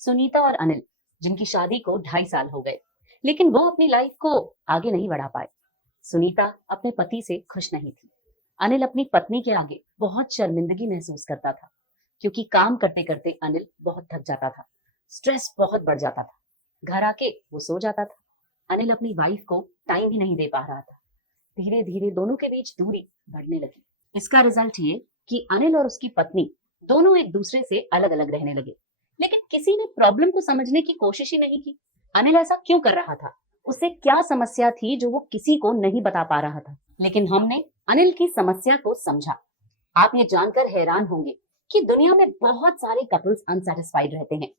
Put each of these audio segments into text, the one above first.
सुनीता और अनिल, जिनकी शादी को 2.5 साल हो गए, लेकिन वो अपनी लाइफ को आगे नहीं बढ़ा पाए। सुनीता अपने पति से खुश नहीं थी। अनिल अपनी पत्नी के आगे बहुत शर्मिंदगी महसूस करता था, क्योंकि काम करते करते अनिल बहुत थक जाता था, स्ट्रेस बहुत बढ़ जाता था। घर आके वो सो जाता था। अनिल अपनी वाइफ को टाइम ही नहीं दे पा रहा था। धीरे धीरे दोनों के बीच दूरी बढ़ने लगी। इसका रिजल्ट ये कि अनिल और उसकी पत्नी दोनों एक दूसरे से अलग अलग रहने लगे। लेकिन किसी ने प्रॉब्लम को समझने की कोशिश ही नहीं की। अनिल ऐसा क्यों कर रहा था? उसे क्या समस्या थी जो वो किसी को नहीं बता पा रहा था? लेकिन हमने अनिल की समस्या को समझा। आप ये जानकर हैरान होंगे कि दुनिया में बहुत सारे कपल्स अनसेटिस्फाइड रहते हैं।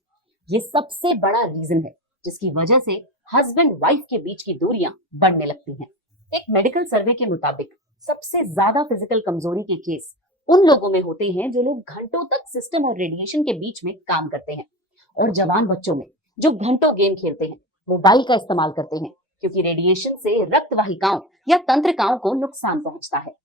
ये सबसे बड़ा रीजन है जिसकी वजह से हस्बैंड वाइफ के बीच की दूरियां बढ़ने लगती हैं। एक मेडिकल सर्वे के मुताबिक सबसे ज्यादा फिजिकल कमजोरी के केस उन लोगों में होते हैं जो लोग घंटों तक सिस्टम और रेडिएशन के बीच में काम करते हैं, और जवान बच्चों में जो घंटों गेम खेलते हैं, मोबाइल का इस्तेमाल करते हैं, क्योंकि रेडिएशन से रक्त वाहिकाओं या तंत्रिकाओं को नुकसान पहुंचता है।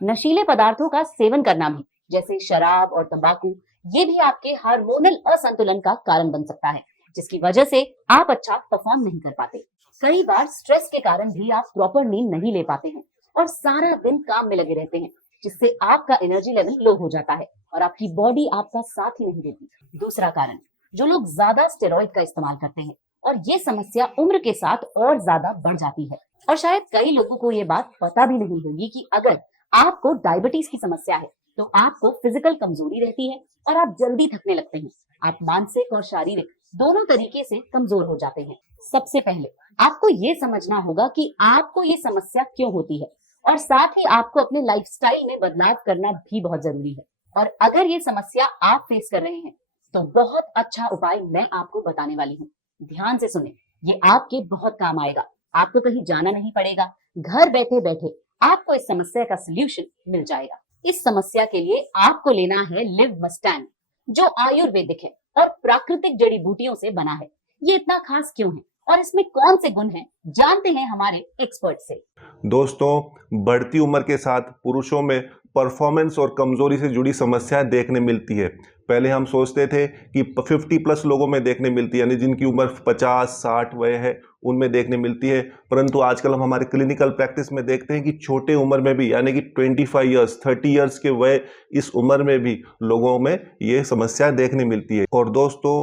नशीले पदार्थों का सेवन करना भी, जैसे शराब और तंबाकू, ये भी आपके हार्मोनल असंतुलन का कारण बन सकता है, जिसकी वजह से आप अच्छा परफॉर्म नहीं कर पाते। कई बार स्ट्रेस के कारण भी आप प्रॉपर नींद नहीं ले पाते हैं और सारा दिन काम में लगे रहते हैं, जिससे आपका एनर्जी लेवल लो हो जाता है और आपकी बॉडी आपका साथ ही नहीं देती। दूसरा कारण, जो लोग ज्यादा स्टेरॉइड का इस्तेमाल करते हैं, और ये समस्या उम्र के साथ और ज्यादा बढ़ जाती है। और शायद कई लोगों को ये बात पता भी नहीं होगी कि अगर आपको डायबिटीज की समस्या है तो आपको फिजिकल कमजोरी रहती है और आप जल्दी थकने लगते हैं। आप मानसिक और शारीरिक दोनों तरीके से कमजोर हो जाते हैं। सबसे पहले आपको ये समझना होगा कि आपको ये समस्या क्यों होती है, और साथ ही आपको अपने लाइफस्टाइल में बदलाव करना भी बहुत जरूरी है। और अगर ये समस्या आप फेस कर रहे हैं तो बहुत अच्छा उपाय मैं आपको बताने वाली हूँ। ध्यान से सुने, ये आपके बहुत काम आएगा। आपको कहीं जाना नहीं पड़ेगा, घर बैठे बैठे आपको इस समस्या का सलूशन मिल जाएगा। इस समस्या के लिए आपको लेना है लिव मस्टैंग, जो आयुर्वेदिक है और प्राकृतिक जड़ी बूटियों से बना है। ये इतना खास क्यों है और इसमें कौन से गुण हैं, जानते हैं हमारे एक्सपर्ट से। दोस्तों, बढ़ती उम्र के साथ पुरुषों में परफॉर्मेंस और कमजोरी से जुड़ी समस्याएं देखने मिलती है। पहले हम सोचते थे कि 50+ लोगों में देखने मिलती है, यानी जिनकी उम्र 50-60 वय है उनमें देखने मिलती है, परंतु आजकल हम हमारे क्लिनिकल प्रैक्टिस में देखते हैं कि छोटे उम्र में भी, यानी कि 25 ईयर्स 30 ईयर्स के वय इस उम्र में भी लोगों में ये समस्याएं देखने मिलती है। और दोस्तों,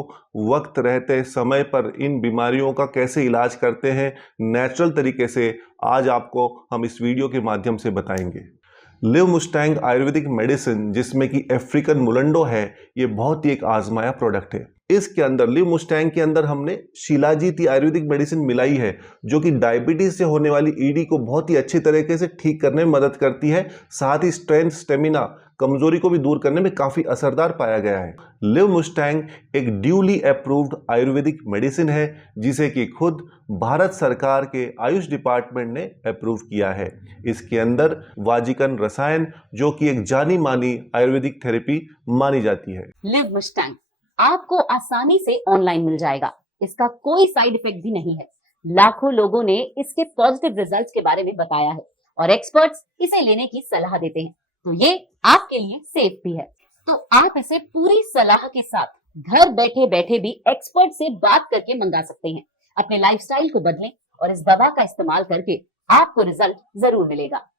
वक्त रहते समय पर इन बीमारियों का कैसे इलाज करते हैं नेचुरल तरीके से, आज आपको हम इस वीडियो के माध्यम से बताएंगे। लिव मुस्टैंग आयुर्वेदिक मेडिसिन, जिसमें कि अफ्रीकन मुलंडो है, ये बहुत ही एक आजमाया प्रोडक्ट है। इसके अंदर लिव मुस्टैंग के अंदर हमने शिलाजीत आयुर्वेदिक मेडिसिन मिलाई है, जो कि डायबिटीज से होने वाली ईडी को बहुत ही अच्छी तरीके से ठीक करने में मदद करती है। साथ ही स्ट्रेंथ, स्टेमिना, कमजोरी को भी दूर करने में काफी असरदार पाया गया है। लिव मुस्टैंग एक ड्यूली अप्रूव्ड आयुर्वेदिक मेडिसिन है, जिसे कि खुद भारत सरकार के आयुष डिपार्टमेंट ने अप्रूव किया है। इसके अंदर वाजिकन रसायन, जो कि एक जानी मानी आयुर्वेदिक थेरेपी मानी जाती है। लिव मुस्टैंग आपको आसानी से ऑनलाइन मिल जाएगा। इसका कोई साइड इफेक्ट भी नहीं है। लाखों लोगों ने इसके पॉजिटिव रिजल्ट्स के बारे में बताया है और एक्सपर्ट्स इसे लेने की सलाह देते हैं, तो ये आपके लिए सेफ भी है। तो आप इसे पूरी सलाह के साथ घर बैठे बैठे भी एक्सपर्ट से बात करके मंगा सकते हैं। अपने लाइफस्टाइल को बदलें और इस दवा का इस्तेमाल करके आपको रिजल्ट जरूर मिलेगा।